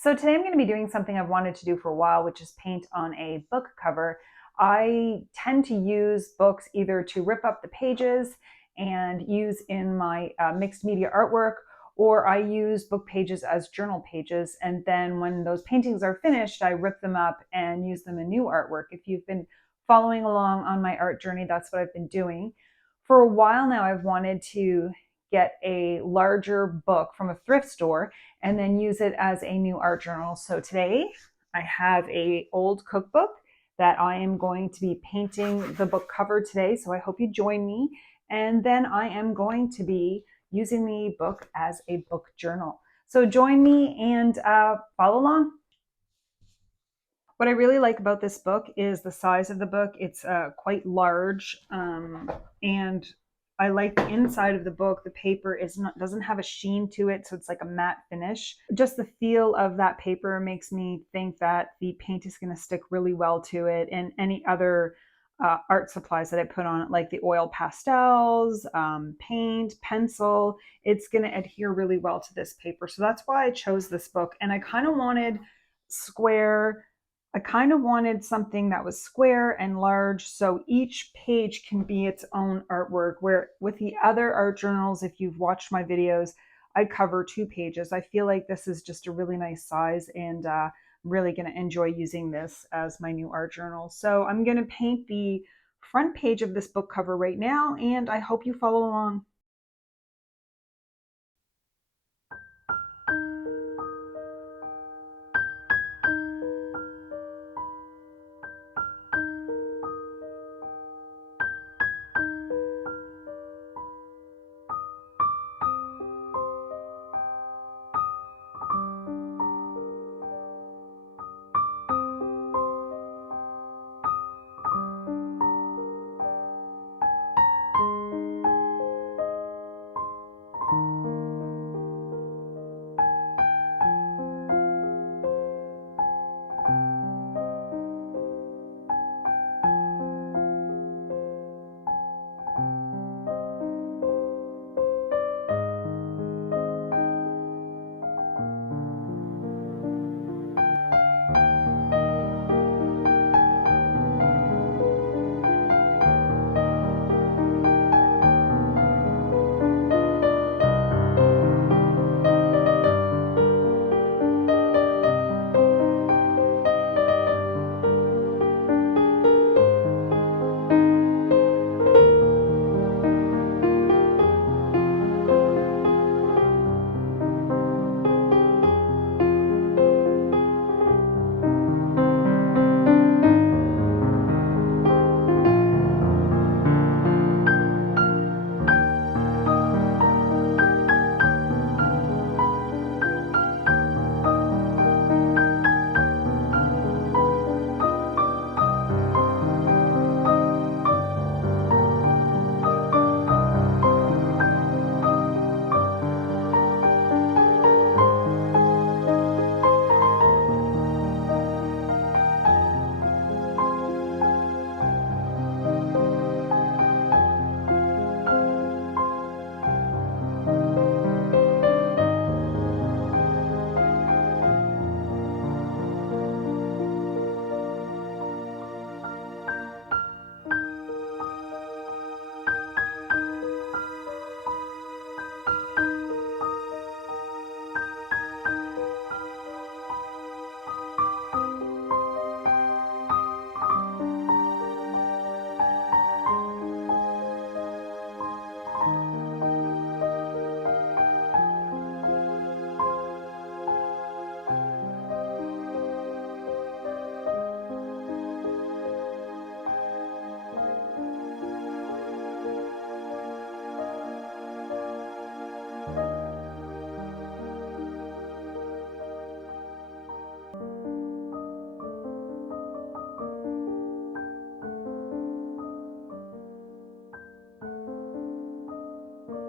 So today I'm going to be doing something I've wanted to do for a while, which is paint on a book cover. I tend to use books either to rip up the pages and use in my mixed media artwork, or I use book pages as journal pages. And then when those paintings are finished, I rip them up and use them in new artwork. If you've been following along on my art journey, that's what I've been doing. For a while now, I've wanted to get a larger book from a thrift store and then use it as a new art journal. So today I have a old cookbook that I am going to be painting the book cover today. So I hope you join me. And then I am going to be using the book as a book journal. So join me and follow along. What I really like about this book is the size of the book. It's quite large, and I like the inside of the book. The paper doesn't have a sheen to it, so it's like a matte finish. Just the feel of that paper makes me think that the paint is going to stick really well to it, and any other art supplies that I put on it, like the oil pastels, paint, pencil, it's going to adhere really well to this paper. So that's why I chose this book, and square I kind of wanted something that was square and large so each page can be its own artwork. Where with the other art journals, if you've watched my videos, I cover 2 pages. I feel like this is just a really nice size, and I'm really going to enjoy using this as my new art journal. So I'm going to paint the front page of this book cover right now, and I hope you follow along.